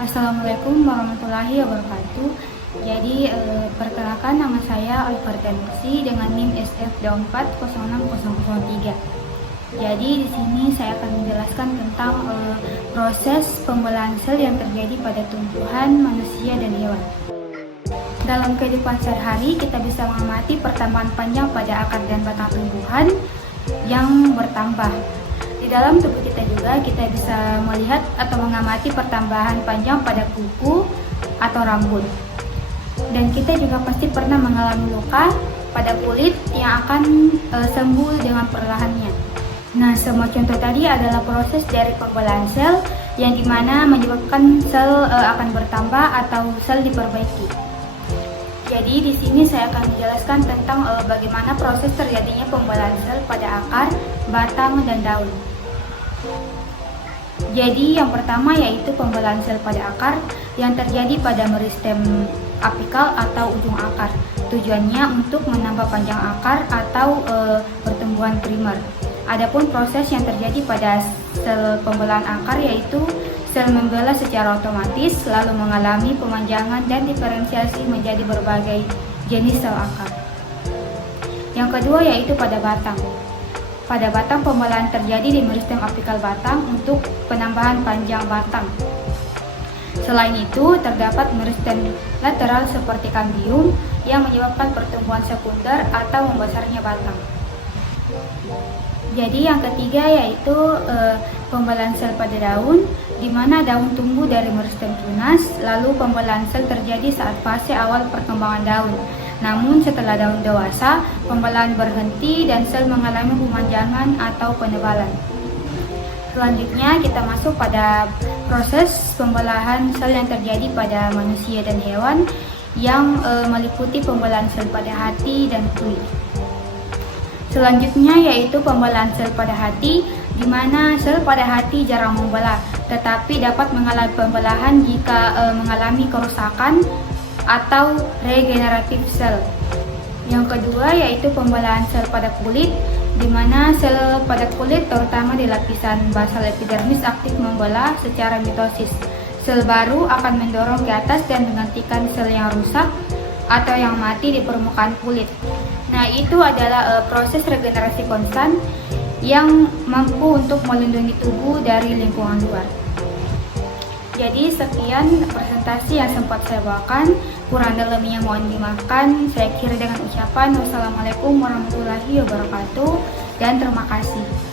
Assalamualaikum warahmatullahi wabarakatuh. Jadi perkenalkan, nama saya Oliver Mursi dengan NIM SF240603. Jadi di sini saya akan menjelaskan tentang proses pembelahan sel yang terjadi pada tumbuhan, manusia, dan hewan. Dalam kehidupan sehari-hari kita bisa mengamati pertambahan panjang pada akar dan batang tumbuhan yang bertambah. Di dalam tubuh kita juga kita bisa melihat atau mengamati pertambahan panjang pada kuku atau rambut. Dan kita juga pasti pernah mengalami luka pada kulit yang akan sembuh dengan perlahannya. Nah, semua contoh tadi adalah proses dari pembelahan sel yang dimana menyebabkan sel akan bertambah atau sel diperbaiki. Jadi di sini saya akan menjelaskan tentang bagaimana proses terjadinya pembelahan sel pada akar, batang, dan daun. Jadi yang pertama yaitu pembelahan sel pada akar yang terjadi pada meristem apikal atau ujung akar. Tujuannya untuk menambah panjang akar atau pertumbuhan primer. Adapun proses yang terjadi pada sel pembelahan akar yaitu sel membelah secara otomatis lalu mengalami pemanjangan dan diferensiasi menjadi berbagai jenis sel akar. Yang kedua yaitu pada batang. Pada batang pembelahan terjadi di meristem apikal batang untuk penambahan panjang batang. Selain itu, terdapat meristem lateral seperti kambium yang menyebabkan pertumbuhan sekunder atau membesarnya batang. Jadi yang ketiga yaitu pembelahan sel pada daun, di mana daun tumbuh dari meristem tunas, lalu pembelahan sel terjadi saat fase awal perkembangan daun. Namun setelah daun dewasa, pembelahan berhenti dan sel mengalami pemanjangan atau penebalan. Selanjutnya kita masuk pada proses pembelahan sel yang terjadi pada manusia dan hewan yang meliputi pembelahan sel pada hati dan kulit. Selanjutnya yaitu pembelahan sel pada hati, di mana sel pada hati jarang membelah, tetapi dapat mengalami pembelahan jika mengalami kerusakan atau regeneratif sel. Yang kedua yaitu pembelahan sel pada kulit, di mana sel pada kulit terutama di lapisan basal epidermis aktif membelah secara mitosis. Sel baru akan mendorong ke atas dan menggantikan sel yang rusak atau yang mati di permukaan kulit. Nah, itu adalah proses regenerasi konstan yang mampu untuk melindungi tubuh dari lingkungan luar. Jadi sekian presentasi yang sempat saya bawakan, kurang dan lebihnya mohon dimaafkan. Saya akhiri dengan ucapan wassalamualaikum warahmatullahi wabarakatuh dan terima kasih.